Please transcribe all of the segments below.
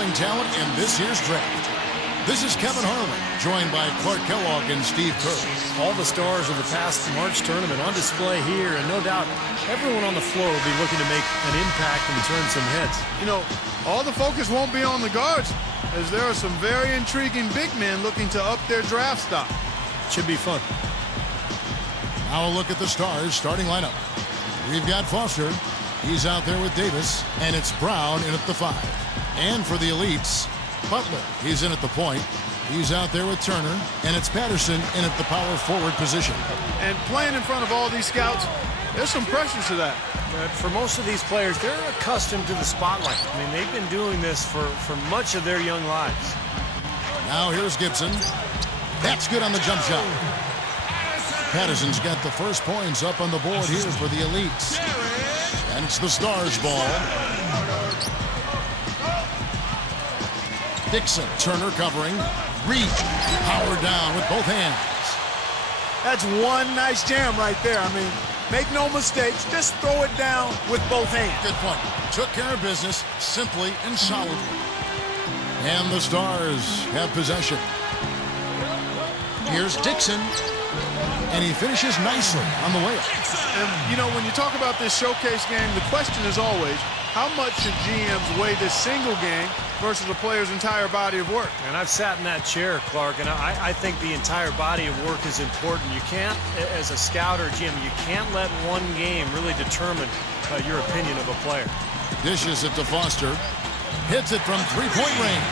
young talent in this year's draft. This is Kevin Harlan, joined by Clark Kellogg and Steve Kerr. All the stars of the past March tournament on display here, and no doubt everyone on the floor will be looking to make an impact and turn some heads. You know, all the focus won't be on the guards, as there are some very intriguing big men looking to up their draft stock. Should be fun. Now a look at the Stars starting lineup. We've got Foster. He's out there with Davis, and it's Brown in at the 5. And for the elites, Butler. He's in at the point. He's out there with Turner, and it's Patterson in at the power forward position. And playing in front of all these scouts, there's some pressure to that. But for most of these players, they're accustomed to the spotlight. I mean, they've been doing this for much of their young lives. Now here's Gibson. That's good on the jump shot. Patterson's got the first points up on the board here for the elites. And it's the Stars' ball. Dixon, Turner covering. Reed, power down with both hands. That's one nice jam right there. I mean, make no mistakes. Just throw it down with both hands. Good point. Took care of business simply and solidly. And the Stars have possession. Here's Dixon. And he finishes nicely on the layup. And, you know, when you talk about this showcase game, the question is always, how much should GMs weigh this single game versus a player's entire body of work? And I've sat in that chair, Clark, and I think the entire body of work is important. You can't, as a scout or GM, you can't let one game really determine your opinion of a player. Dishes it to Foster. Hits it from three-point range.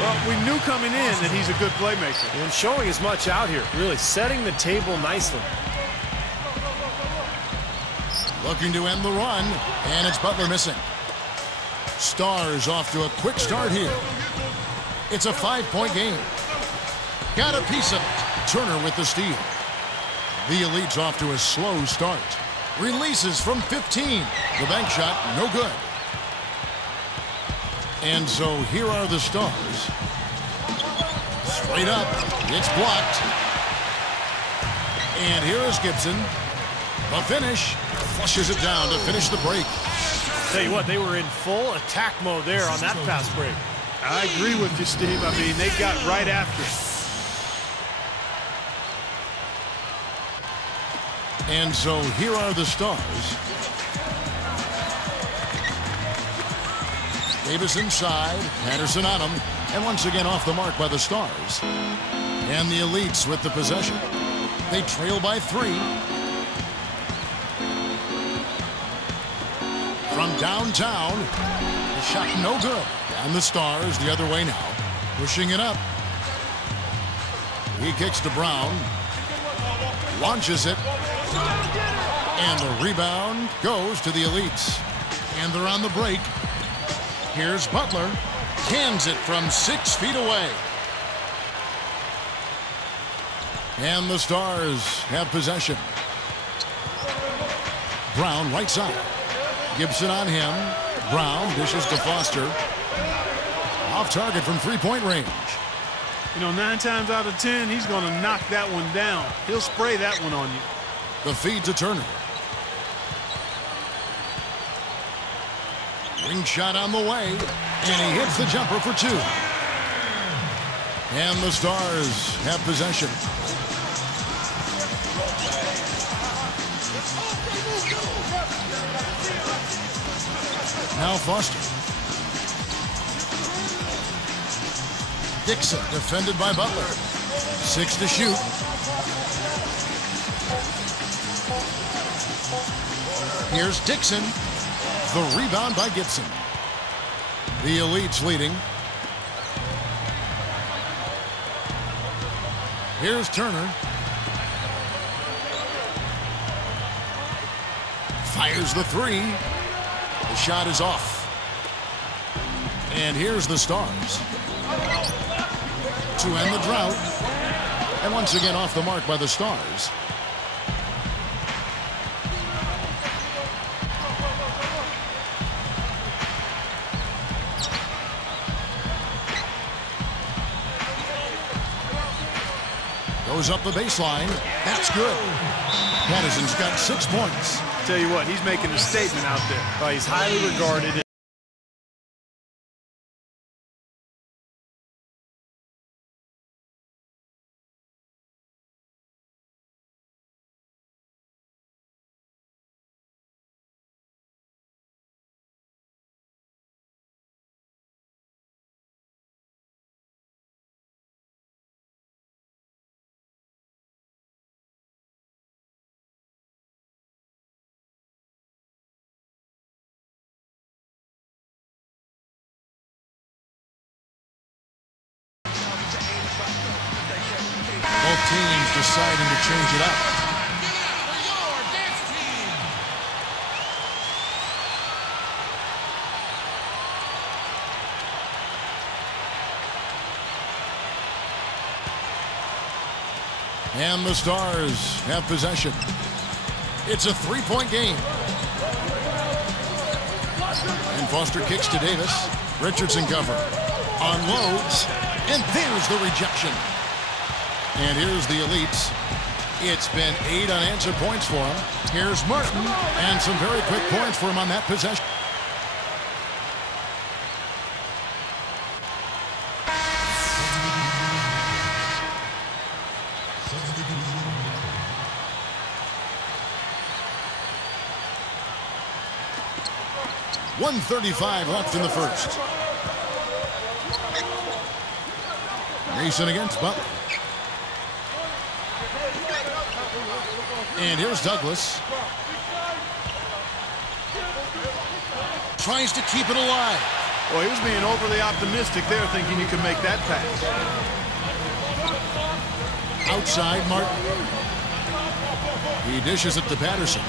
Well, we knew coming in that he's a good playmaker. And showing as much out here, really setting the table nicely. Looking to end the run, and it's Butler missing. Stars off to a quick start here. It's a 5-point game. Got a piece of it. Turner with the steal. The elites off to a slow start. Releases from 15. The bank shot, no good. And so here are the Stars. Straight up, it's blocked. And here is Gibson. The finish, flushes it down to finish the break. Tell you what, they were in full attack mode there on that fast break. I agree with you, Steve. I mean, they got right after it. And so here are the Stars. Davis inside, Patterson on him, and once again off the mark by the Stars. And the elites with the possession. They trail by 3. From downtown, the shot no good. Down the Stars the other way now, pushing it up. He kicks to Brown, launches it, and the rebound goes to the elites. And they're on the break. Here's Butler, cans it from 6 feet away. And the Stars have possession. Brown right side. Gibson on him. Brown dishes to Foster. Off target from 3-point range. You know, 9 times out of 10, he's going to knock that one down. He'll spray that one on you. The feed to Turner. Ring shot on the way, and he hits the jumper for 2. And the Stars have possession. Now Foster. Dixon defended by Butler. 6 to shoot. Here's Dixon. The rebound by Gibson. The elites leading. Here's Turner. Fires the 3. The shot is off. And here's the Stars. To end the drought. And once again off the mark by the Stars. Goes up the baseline. That's good. Patterson's got 6 points. Tell you what, he's making a statement out there. He's highly regarded. teams deciding to change it up. And the Stars have possession. It's a three-point game. And Foster kicks to Davis. Richardson cover. Unloads. And there's the rejection. And here's the Elites. It's been 8 unanswered points for him. Here's Martin. And some very quick points for him on that possession. .135 left in the first. Mason against Butler. And here's Douglas. Tries to keep it alive. Well, he was being overly optimistic there, thinking you could make that pass. Outside, Martin. He dishes it to Patterson.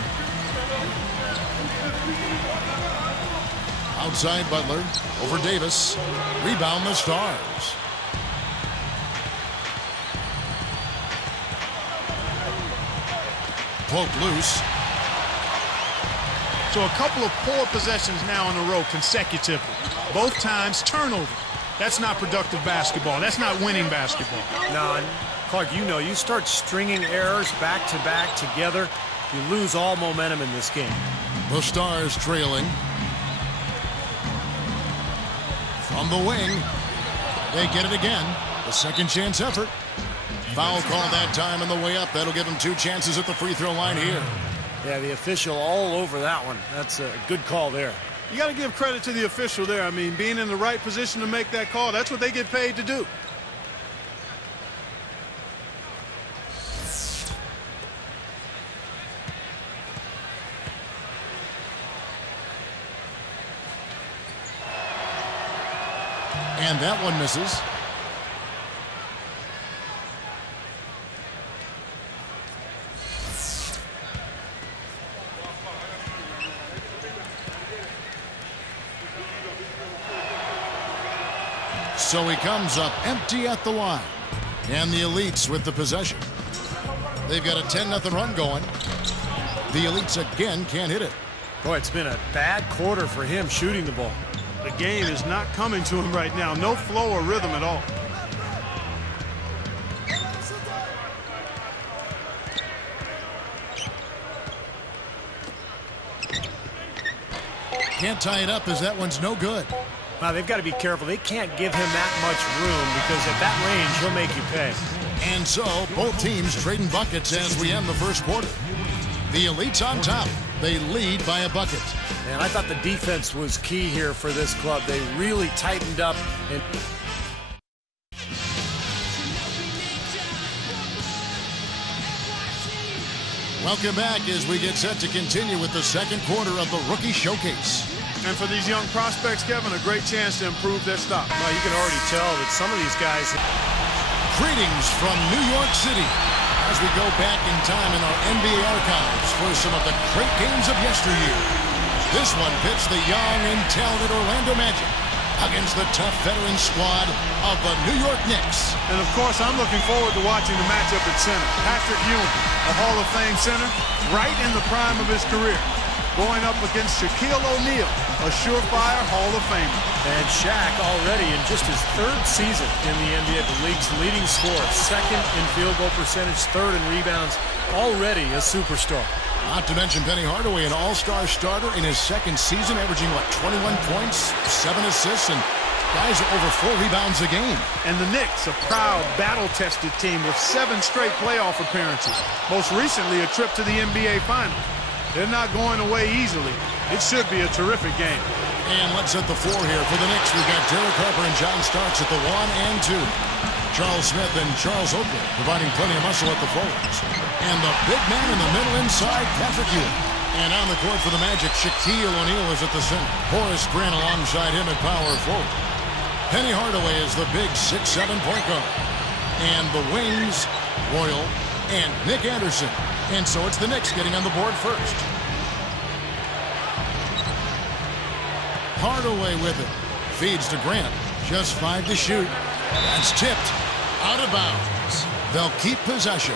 Outside Butler, over Davis. Rebound the Stars. Poke loose. So a couple of poor possessions now in a row consecutively. Both times turnover. That's not productive basketball. That's not winning basketball. No, and Clark, you know, you start stringing errors back to back together, you lose all momentum in this game. The Stars trailing. From the wing, they get it again. The second chance effort. Foul call that time on the way up. That'll give him 2 chances at the free throw line here. Yeah, the official all over that one. That's a good call there. You got to give credit to the official there. I mean, being in the right position to make that call, that's what they get paid to do. And that one misses. So he comes up empty at the line. And the Elites with the possession. They've got a 10-0 run going. The Elites again can't hit it. Boy, it's been a bad quarter for him shooting the ball. The game is not coming to him right now. No flow or rhythm at all. Can't tie it up as that one's no good. Now, they've got to be careful. They can't give him that much room because at that range, he'll make you pay. And so, both teams trading buckets as we end the first quarter. The Elites on top. They lead by a bucket. And I thought the defense was key here for this club. They really tightened up. And welcome back as we get set to continue with the second quarter of the Rookie Showcase. And for these young prospects, Kevin, a great chance to improve their stock. well, you can already tell that some of these guys... Greetings from New York City as we go back in time in our NBA archives for some of the great games of yesteryear. This one pits the young and talented Orlando Magic against the tough veteran squad of the New York Knicks. And, of course, I'm looking forward to watching the matchup at center. Patrick Ewing, a Hall of Fame center, right in the prime of his career, going up against Shaquille O'Neal, a surefire Hall of Famer. And Shaq already in just his 3rd season in the NBA, the league's leading scorer, 2nd in field goal percentage, 3rd in rebounds, already a superstar. Not to mention Penny Hardaway, an all-star starter in his 2nd season, averaging, 21 points, 7 assists, and guys are over 4 rebounds a game. And the Knicks, a proud, battle-tested team with 7 straight playoff appearances. Most recently, a trip to the NBA Finals. They're not going away easily. It should be a terrific game. And let's set the floor here. For the Knicks, we've got Derek Harper and John Starks at the 1 and 2. Charles Smith and Charles Oakley providing plenty of muscle at the forwards. And the big man in the middle inside, Patrick Ewing. And on the court for the Magic, Shaquille O'Neal is at the center. Horace Grant alongside him at power forward. Penny Hardaway is the big 6'7" point guard. And the wings, Royal, and Nick Anderson. And so it's the Knicks getting on the board first. Hardaway with it. Feeds to Grant. Just 5 to shoot. That's tipped. Out of bounds. They'll keep possession.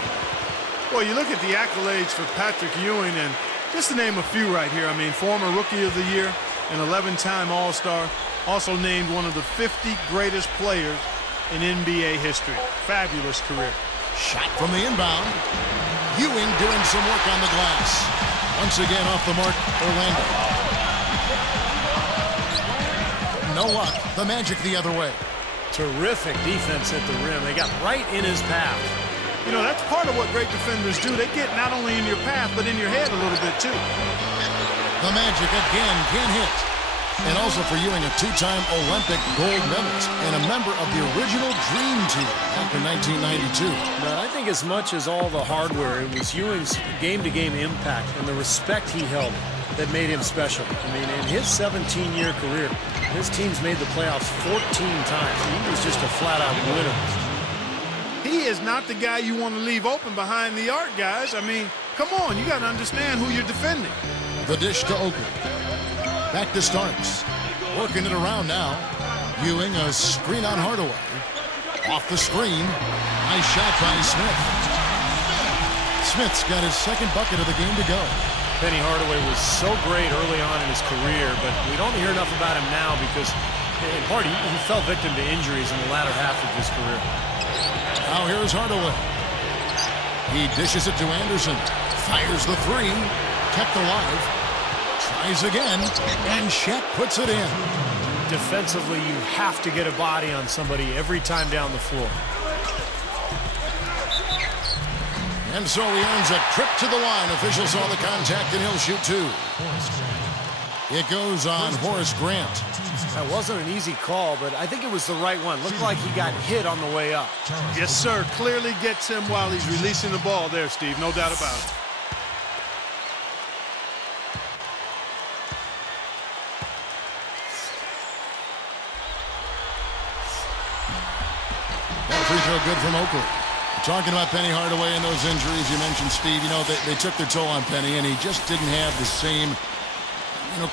Well, you look at the accolades for Patrick Ewing, and just to name a few right here. I mean, former Rookie of the Year, an 11-time All-Star, also named one of the 50 greatest players in NBA history. Fabulous career. Shot from the inbound. Ewing doing some work on the glass. Once again off the mark, Orlando. No luck. The Magic the other way. Terrific defense at the rim. They got right in his path. You know, that's part of what great defenders do. They get not only in your path, but in your head a little bit, too. The Magic again can hit. And also for Ewing, a 2-time Olympic gold medalist and a member of the original Dream Team back in 1992. But I think as much as all the hardware, it was Ewing's game-to-game impact and the respect he held that made him special. I mean, in his 17-year career, his team's made the playoffs 14 times. He was just a flat-out winner. He is not the guy you want to leave open behind the arc, guys. I mean, come on, you got to understand who you're defending. The dish to Oakley. Back to Starks. Working it around now. Ewing, a screen on Hardaway. Off the screen. Nice shot by Smith. Smith's got his second bucket of the game to go. Penny Hardaway was so great early on in his career, but we don't hear enough about him now because, in part, he fell victim to injuries in the latter half of his career. Now here's Hardaway. He dishes it to Anderson. Fires the 3. Kept alive. Tries again. And Shaq puts it in. Defensively, you have to get a body on somebody every time down the floor. And so he earns a trip to the line. Officials saw the contact, and he'll shoot 2. It goes on Horace Grant. That wasn't an easy call, but I think it was the right one. Looked like he got hit on the way up. Yes, sir. Clearly gets him while he's releasing the ball there, Steve. No doubt about it. That free throw good from Oakley. Talking about Penny Hardaway and those injuries you mentioned, Steve, you know, they took their toll on Penny, and he just didn't have the same,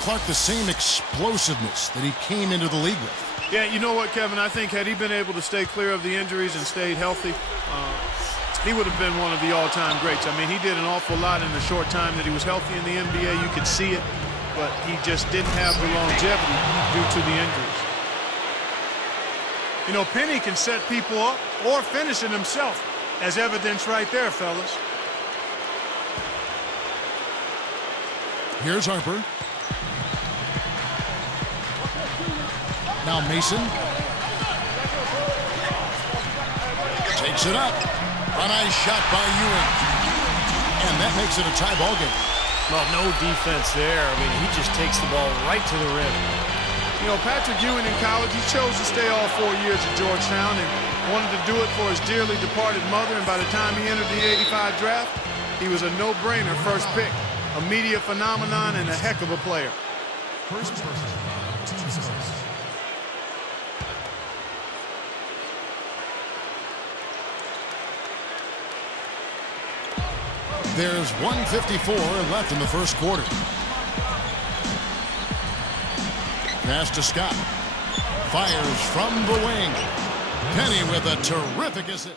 Clark, the same explosiveness that he came into the league with. Yeah, you know what, Kevin? I think had he been able to stay clear of the injuries and stayed healthy, he would have been one of the all-time greats. I mean, he did an awful lot in the short time that he was healthy in the NBA. You could see it, but he just didn't have the longevity due to the injuries. You know, Penny can set people up or finish it himself, as evidence right there, fellas. Here's Harper. Now Mason. Takes it up. A nice shot by Ewing. And that makes it a tie ball game. Well, no defense there. I mean, he just takes the ball right to the rim. You know, Patrick Ewing in college, he chose to stay all 4 years at Georgetown and wanted to do it for his dearly departed mother, and by the time he entered the '85 draft, he was a no-brainer first pick, a media phenomenon and a heck of a player. First person. There's 1:54 left in the first quarter. Pass to Scott. Fires from the wing. Penny with a terrific assist.